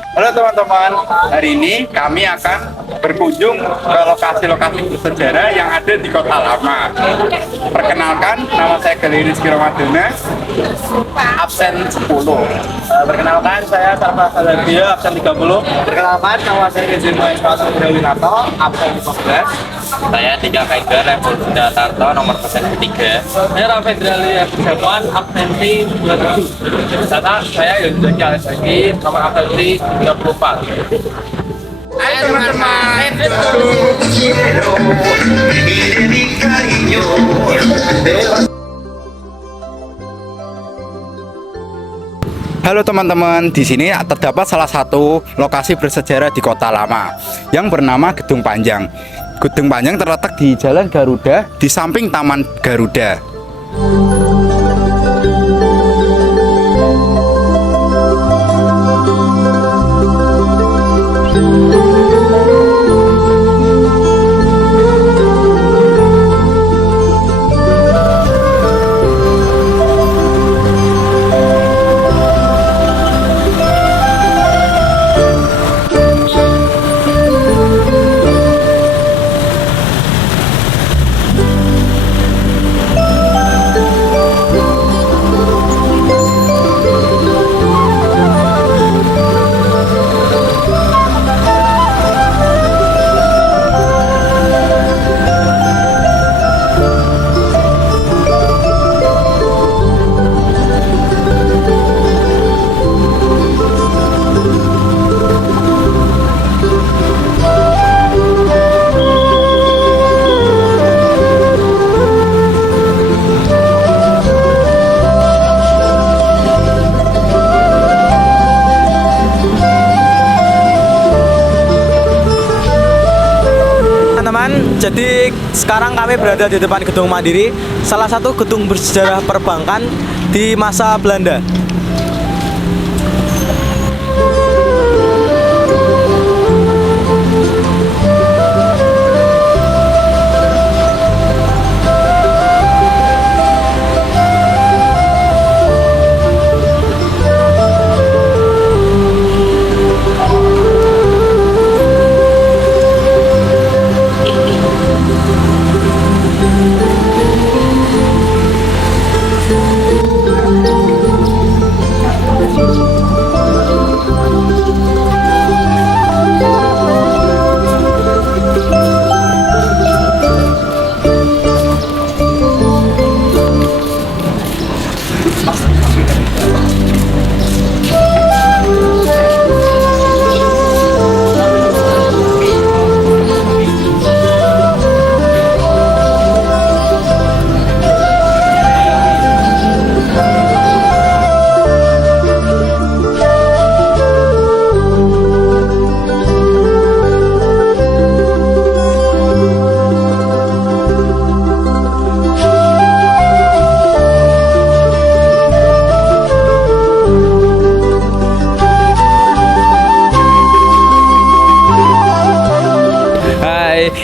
Halo teman-teman, hari ini kami akan berkunjung ke lokasi-lokasi bersejarah yang ada di Kota Lama. Perkenalkan, nama saya Galih Rizky Ramadana, absen 10. Perkenalkan, saya Sarfa Saladia, absen 30. Perkenalkan, nama saya Rizin Maestro Winato, absen 15. Saya Tiga Kaiga, Level Tarto, nomor absen 3. Saya Rafedrali Absen, absensi 27. Saya Yudhaki Alisaki, nomor absensi 34. Ayo teman-teman, halo teman-teman, di sini terdapat salah satu lokasi bersejarah di Kota Lama yang bernama Gedung Panjang. Gedung Panjang terletak di Jalan Garuda di samping Taman Garuda. Jadi sekarang kami berada di depan Gedung Mandiri, salah satu gedung bersejarah perbankan di masa Belanda.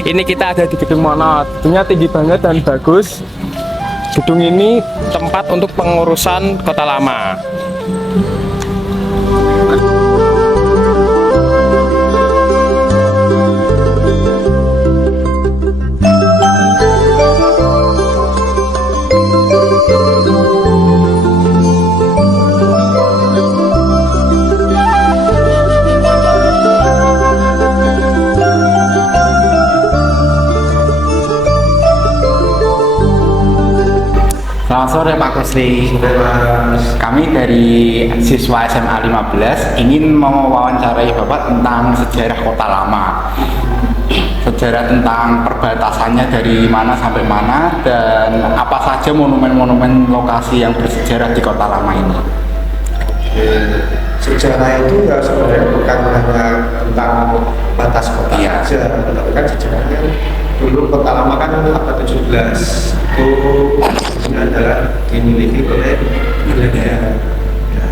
Ini kita ada di gedung mana? Gedungnya tinggi banget dan bagus. Gedung ini tempat untuk pengurusan Kota Lama. Selamat sore Pak Kusri. Kami dari siswa SMA 15 ingin mewawancarai Bapak tentang sejarah Kota Lama. Sejarah tentang perbatasannya dari mana sampai mana dan apa saja monumen-monumen lokasi yang bersejarah di Kota Lama ini. Sejarah itu ya sebenarnya bukan hanya tentang batas kota saja, tapi kan sejarahnya dulu Kota Lama kan abad 17 itu ini adalah dimiliki oleh Belanda. Ya,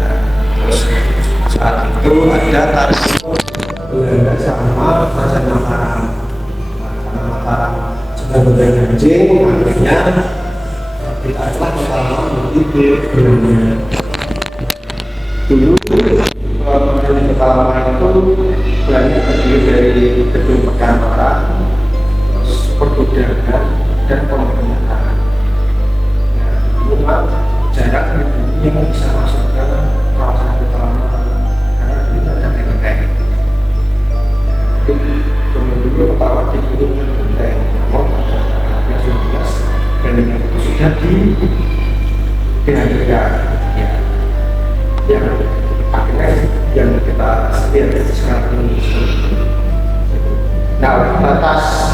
terus saat itu ada tarik Belanda sama Kerajaan Mataram. Karena Mataram sudah berjanji, akhirnya kita adalah Kota Lama menjadi Belanda. Dulu Kota Lama itu dihadirkan ya yang akhirnya yang kita lihat sekarang ini. Nah, batas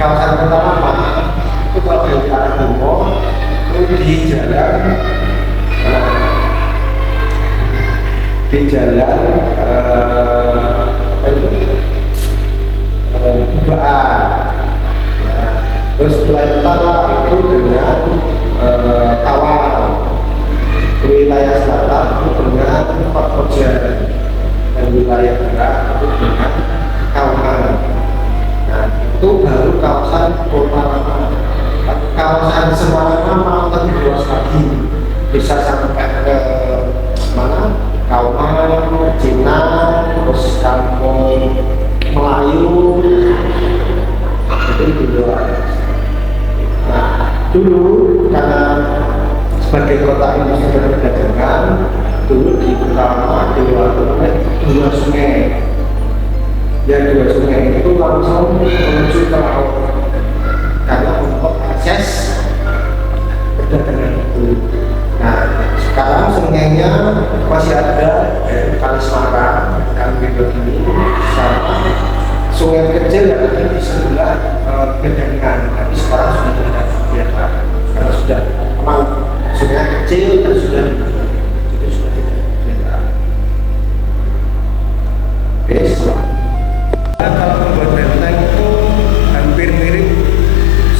kawasan kota lama itu kalau dari arah timur itu di jalan apa itu Bubaan. Ya. Terus setelah itu dengan Tawang. Wilayah selatan itu dengan Pekojan dan wilayah barat itu dengan Kauman. Nah, itu baru kawasan kota lama. Kawasan Semarang mau lebih luas lagi, bisa sampai ke mana? Kauman, Cina, terus Kampung Melayu, itu luas. Nah, dulu karena sebagai kota industri dan perdagangan, dulu di kota lama diwakili dua sungai. Yang dua sungai itu langsung menuju ke laut karena untuk akses perdagangan itu. Nah, sekarang sungainya masih ada dari Kali Semarang dan Bidok ini sama sungai kecil yang ada di sebelah Gedangan, tapi sekarang sudah tidak biasa karena sudah memang sungai kecil dan sudah itu sudah tidak biasa. Besok kalau membuat benteng itu hampir mirip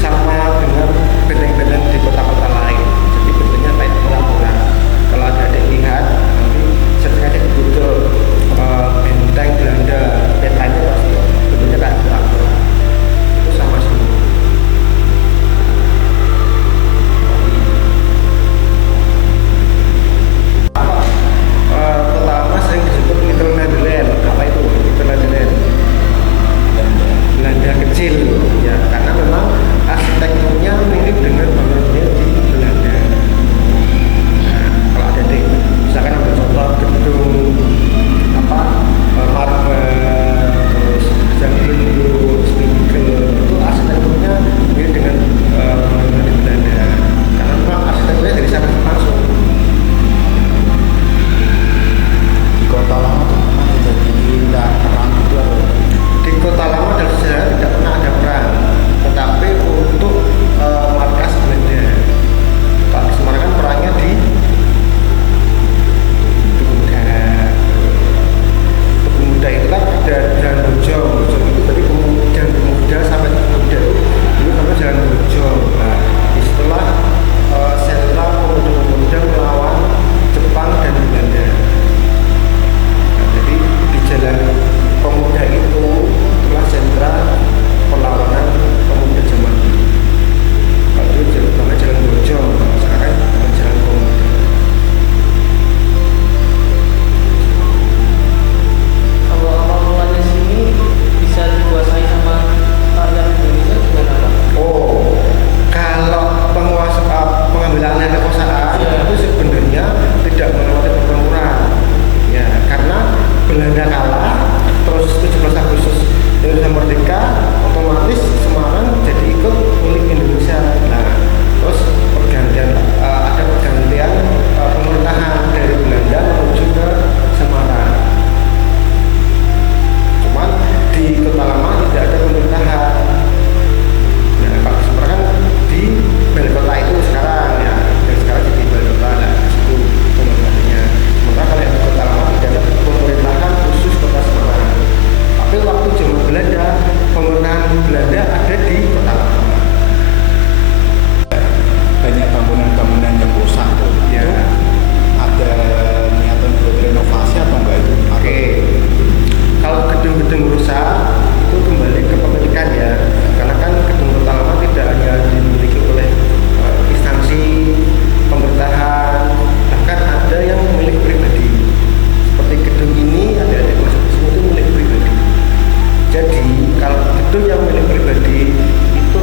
sama dengan benteng-benteng di kota-kota lain. Jadi bentengnya kayak orang-orang. Kalau ada yang lihat nanti setelah di Google benteng Belanda, petanya pasti bentuknya kayak orang-orang. Itu sama semua. Kota lama sering disebut Little Netherlands. Apa itu Little Netherlands? Belanda kecil ya, karena memang arsitekturnya mirip dengan bangunannya di Belanda. Nah, kalau ada deh, misalkan ambil contoh gedung apa marmer, terus Zambindu, Spinkel, itu arsitekturnya mirip dengan bangunan di Belanda, karena memang arsitekturnya dari sana langsung. Di kota lama tuh pernah terjadi tidak perang itu Di kota lama dan sejarah tidak pernah ada perang, tetapi untuk markas Belanda. Kalau di Semarang kan perangnya di Pemuda itu kan ada Jalan Bojong itu dari Pemuda sampai Pemuda itu dulu namanya Jalan Bojong. Nah, setelah sentra pemuda melawan Jepang dan Belanda. Nah, jadi di Jalan Pemuda itu itulah sentra perlawanan pemuda zaman dulu. Kalau dulu namanya Jalan Bojong, sekarang namanya Jalan Pemuda. Kalau awal mulanya sini bisa dikuasai sama rakyat Indonesia gimana Pak? Oh, kalau pengambilan alih kekuasaan itu sebenarnya tidak melewati pertempuran, ya karena Belanda kalah, terus 17 Agustus Indonesia merdeka, otomatis Semarang jadi ikut milik Indonesia. Nah, terus ada pergantian pemerintahan dari Belanda menuju ke Semarang. Cuman di kota lama tidak ada pemerintahan. Nah, kalau Semarang kan di balai kota itu sekarang ya, yang sekarang jadi balai kota, nah itu pemerintahannya. Sementara kalau yang di kota lama tidak ada pemerintahan khusus kota Semarang. Tapi waktu zaman Belanda, pemerintahan Belanda ada di kota lama. banyak bangunan-bangunan yang rusak tuh. Ya. Itu ada niatan buat renovasi atau enggak itu? Oke. Kalau gedung-gedung rusak itu kembali ke pemilikan ya, karena kan gedung kota lama tidak hanya dimiliki oleh instansi pemerintahan, bahkan ada yang milik pribadi. Seperti gedung ini ada masuk ke sini itu milik pribadi. Jadi kalau gedung yang milik pribadi itu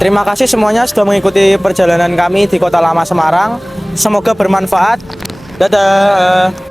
Terima kasih semuanya sudah mengikuti perjalanan kami di Kota Lama Semarang. Semoga bermanfaat. Dadah.